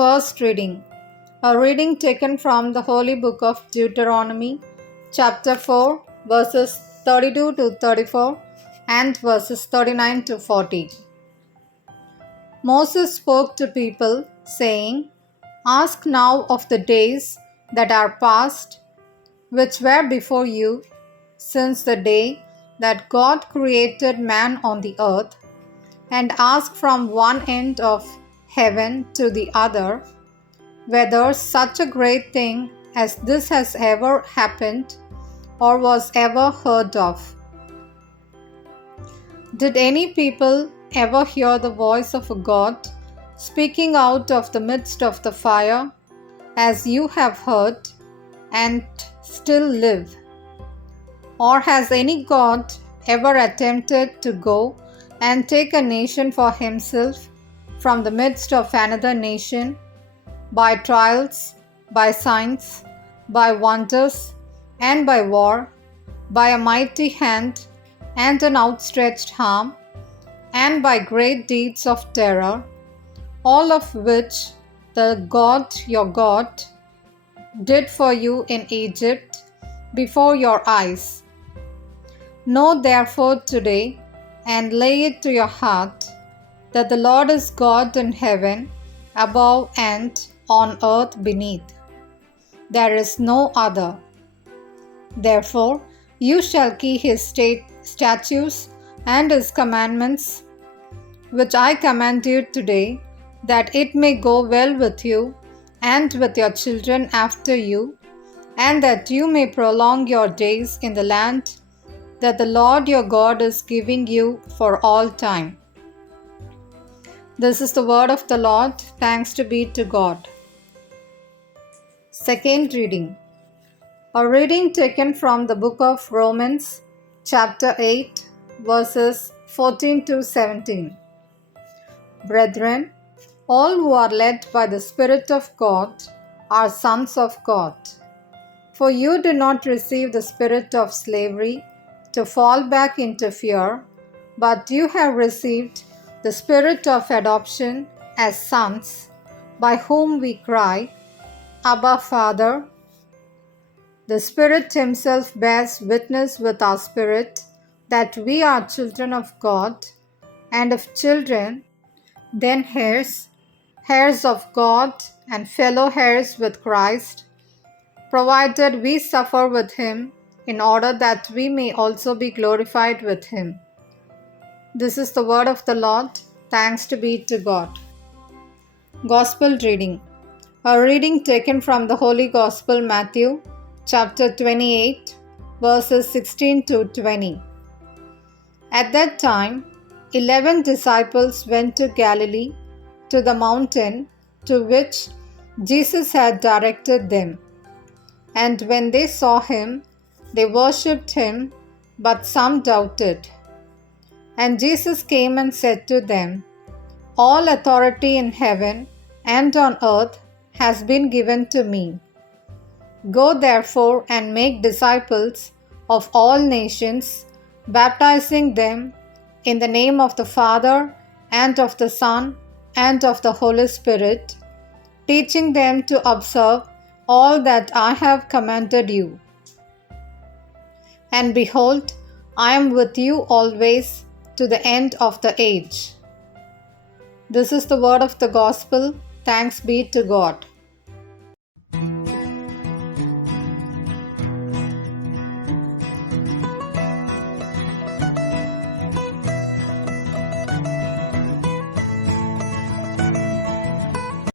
First reading. A reading taken from the Holy Book of Deuteronomy, chapter 4, verses 32 to 34 and verses 39 to 40. Moses spoke to people, saying, Ask now of the days that are past, which were before you, since the day that God created man on the earth, and ask from one end of heaven to the other, whether such a great thing as this has ever happened or was ever heard of. Did any people ever hear the voice of a God speaking out of the midst of the fire, as you have heard, and still live? Or has any God ever attempted to go and take a nation for himself from the midst of another nation, by trials, by signs, by wonders, and by war, by a mighty hand and an outstretched arm, and by great deeds of terror, all of which the God your God did for you in Egypt before your eyes? Know therefore today, and lay it to your heart, that the Lord is God in heaven above and on earth beneath. There is no other. Therefore you shall keep his statutes and his commandments, which I command you today, that it may go well with you and with your children after you, and that you may prolong your days in the land that the Lord your God is giving you for all time. This is the word of the Lord. Thanks be to God. Second reading. A reading taken from the book of Romans, chapter 8, verses 14 to 17. Brethren, all who are led by the Spirit of God are sons of God. For you did not receive the spirit of slavery to fall back into fear, but you have received the Spirit of adoption as sons, by whom we cry, Abba, Father. The Spirit Himself bears witness with our spirit that we are children of God, and if children, then heirs, heirs of God, and fellow heirs with Christ, provided we suffer with Him, in order that we may also be glorified with Him. This is the word of the Lord. Thanks be to God. Gospel reading. A reading taken from the Holy Gospel Matthew, chapter 28, verses 16 to 20. At that time, 11 disciples went to Galilee, to the mountain to which Jesus had directed them. And when they saw him, they worshipped him, but some doubted. And Jesus came and said to them, All authority in heaven and on earth has been given to me. Go therefore and make disciples of all nations, baptizing them in the name of the Father and of the Son and of the Holy Spirit, teaching them to observe all that I have commanded you. And behold, I am with you always to the end of the age. This is the word of the gospel. Thanks be to God.